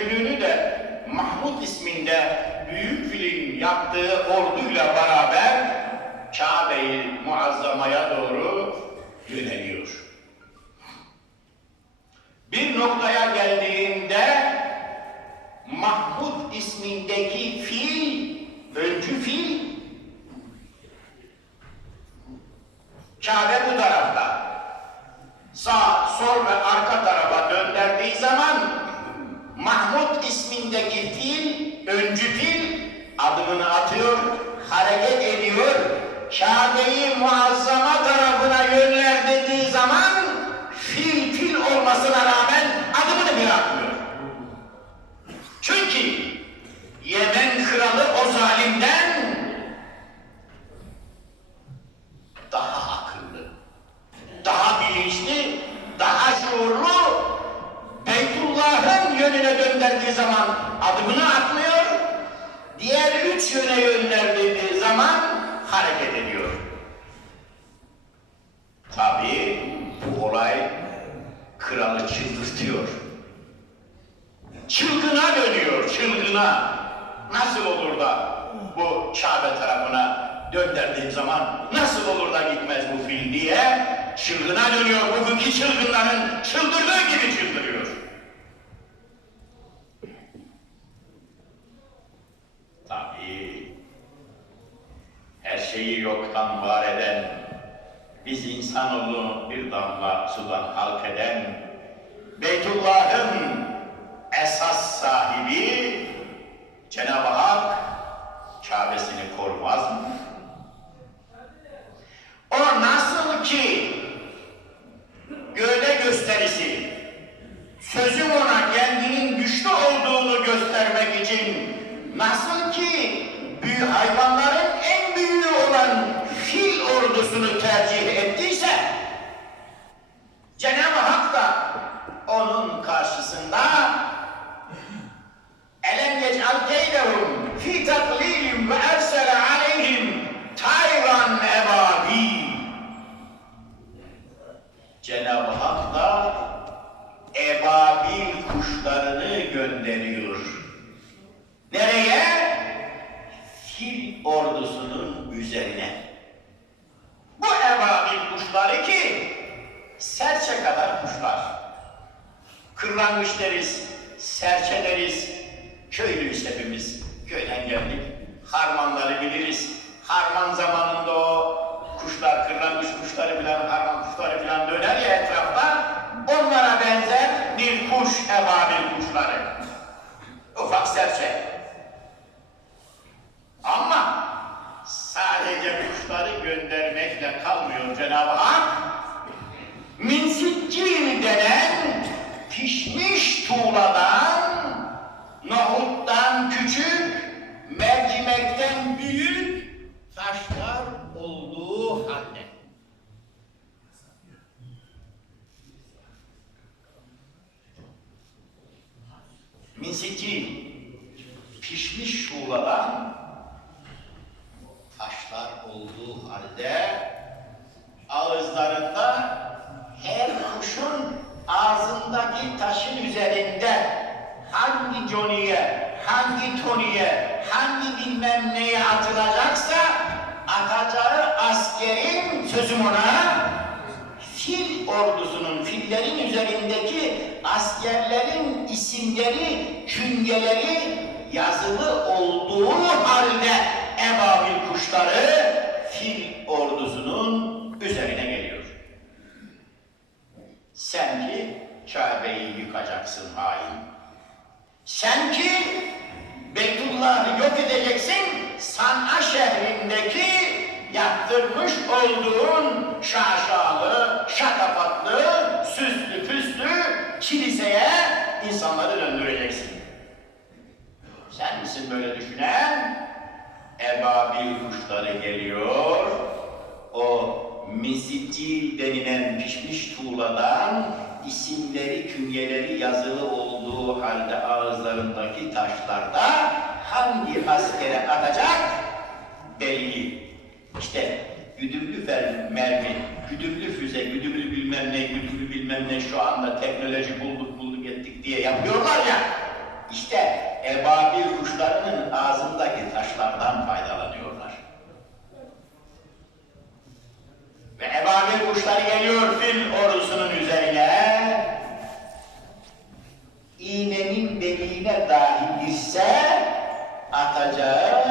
Gününü de Mahmud isminde büyük filin yaptığı orduyla beraber Kabe-i Muazzama'ya doğru yöneliyor. Bir noktaya geldiğinde Mahmud ismindeki fil, öncü fil Kabe bu tarafta. Sağ, sol ve arka tarafa döndürdüğü zaman Mahmud ismindeki fil, öncü fil adımını atıyor, ediyor. Kabe'yi muazzama tarafına yönler dediği zaman fil fil olmasına rağmen adımını bile atmıyor. Çünkü Yemen kralı o zalimden daha akıllı, daha bilinçli, daha şuurlu, Beytullah'ın yönüne döndürdüğü zaman adımını atmıyor, diğer üç yöne yönlendirdiği zaman hareket ediyor. Tabii bu olay kralı çıldırtıyor. Çılgına dönüyor, çılgına. Nasıl olur da bu Kabe tarafına döndürdüğüm zaman nasıl olur da gitmez bu fil diye çılgına dönüyor. Bugünkü çılgınların çıldırdığı gibi çıldırıyor. Tabii her şeyi yoktan var eden, biz insanoğlu bir damla sudan halk eden, Beytullah'ın esas sahibi Cenab-ı Hak Kabe'sini korumaz mı? O nasıl ki gövde gösterisi, sözüm ona kendinin güçlü olduğunu göstermek için nasıl ki büyük olan ordusunu tercih ettiyse Cenab-ı Hak da onun karşısında elem yec'al keydehum fi taklilin ve ersele aleyhim tayran ebabil Cenab-ı Hak da ebabil kuşlarını gönderiyor. Nereye? Fil ordusunun üzerine. Ebabil kuşları ki serçe kadar kuşlar. Kırlangıç deriz, serçe deriz. Köylüyüz hepimiz. Köyden geldik. Harmanları biliriz. Harman zamanında o kuşlar, kırlangıç kuşları bilen, harman kuşları bilen döner ya etrafta. Onlara benzer bir kuş ebabil kuşları. Ufak serçe. Pişmiş tuğladan, nohuttan küçük, mercimekten büyük taşlar olduğu halde. Min siccil pişmiş tuğladan taşlar olduğu halde ağızlarında her kuşun ağzındaki taşın üzerinde hangi Johnny'ye, hangi Tony'ye, hangi bilmem neye atılacaksa atacağı askerin sözüm ona fil ordusunun, fillerin üzerindeki askerlerin isimleri, künyeleri yazılı olduğu halde ebabil kuşları fil ordusunun üzerine geliyor. Sen ki Kabe'yi yıkacaksın hain. Sen ki Beytullah'ı yok edeceksin, San'a şehrindeki yaptırmış olduğun şaşalı, şatafatlı, süslü püslü kiliseye insanları döndüreceksin. Sen misin böyle düşünen? Ebabil kuşları geliyor. O misicil denilen pişmiş tuğladan isimleri, künyeleri yazılı olduğu halde ağızlarındaki taşlarda hangi askere atacak belli. İşte güdümlü mermi, güdümlü füze, güdümlü bilmem ne, güdümlü bilmem ne şu anda teknoloji bulduk bulduk ettik diye yapıyorlar ya. işte ebabil kuşlarının ağzındaki taşlardan faydalanıyorlar. Ve ebabil kuşları geliyor fil ordusunun üzerine. İğnenin deliğine dahi girse atacağı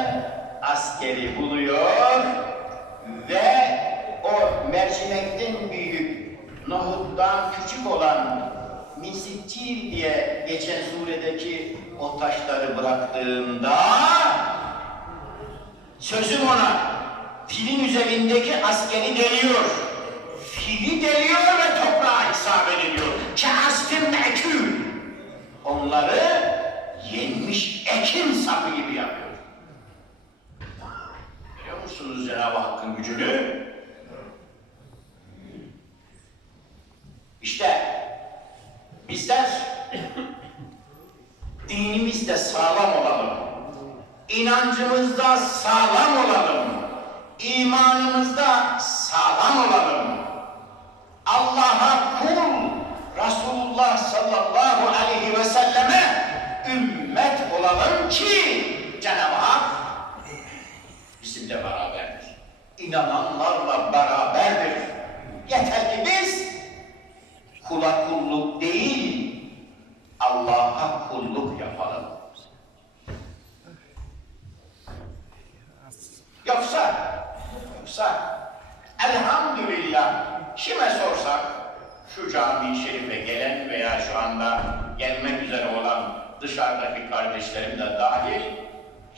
askeri buluyor ve o mercimekten büyük, nohuttan küçük olan misitçil diye geçen suredeki o taşları bıraktığında sözüm ona filin üzerindeki askeri deliyor. Fili deliyor ve toprağa isabet ediyor. Kasfin mekül. Onları yenmiş ekin sapı gibi yapıyor. Biliyor musunuz Cenab-ı Hakk'ın gücünü?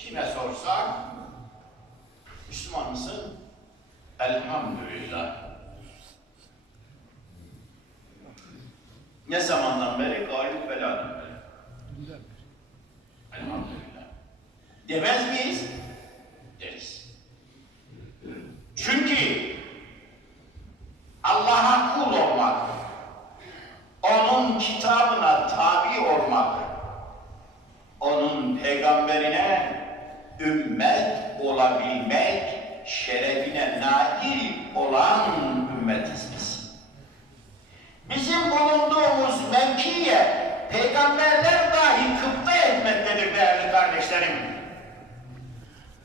Kime sorsak Müslüman mısın? Elhamdülillah. Ne zamandan beri? Galip beladan beri. Elhamdülillah. Demez miyiz? Deriz. Mevkiye peygamberler dahi kıpta etmektedir değerli kardeşlerim.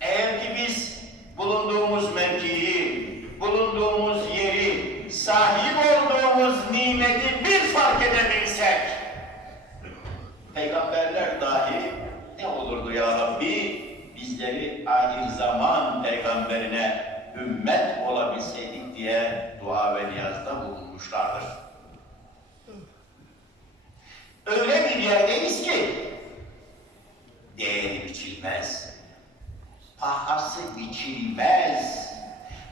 Eğer ki biz bulunduğumuz mevkiyi, bulunduğumuz yeri, sahip olduğumuz nimeti bir fark edebilsek, peygamberler dahi ne olurdu ya Rabbi? Bizleri ahir zaman peygamberine ümmet olabilseydik diye dua ve niyazda bulunmuşlardır. Öyle bir yerdeyiz ki. Değeri biçilmez, pahası biçilmez.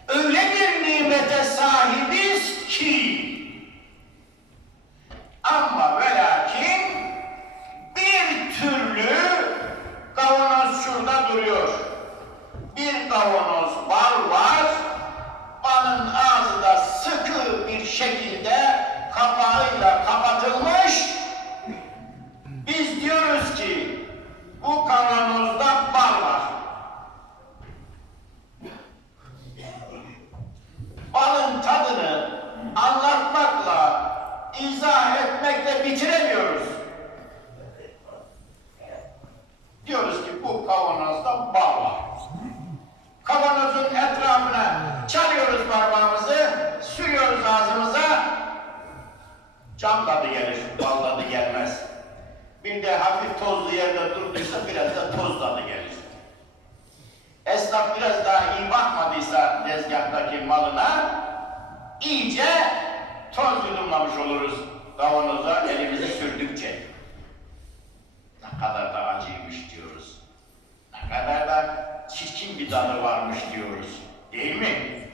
Öyle bir nimete sahibiz ki ama ve lakin bir türlü kavanoz şurada duruyor. Bir kavanoz bal var, balın ağzı da sıkı bir şekilde kapağıyla kapatılmış. Biz diyoruz ki bu kavanozda bal var. Balın tadını anlatmakla, izah etmekle bitiremiyoruz. Diyoruz ki bu kavanozda bal var. Kavanozun etrafına çalıyoruz parmağımızı, sürüyoruz ağzımıza. Cam tadı gelir, bal tadı gelmez. Bir de hafif tozlu yerde durduysa biraz da toz tadı gelir. Esnaf biraz daha iyi bakmadıysa tezgahtaki malına iyice toz yudumlamış oluruz kavanoza elimizi sürdükçe. Ne kadar da acıymış diyoruz. Ne kadar da çirkin bir tadı varmış diyoruz. Değil mi?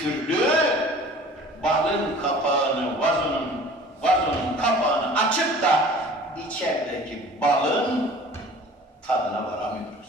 Türlü balın kapağını, vazonun, vazonun kapağını açıp da içerideki balın tadına varamıyoruz.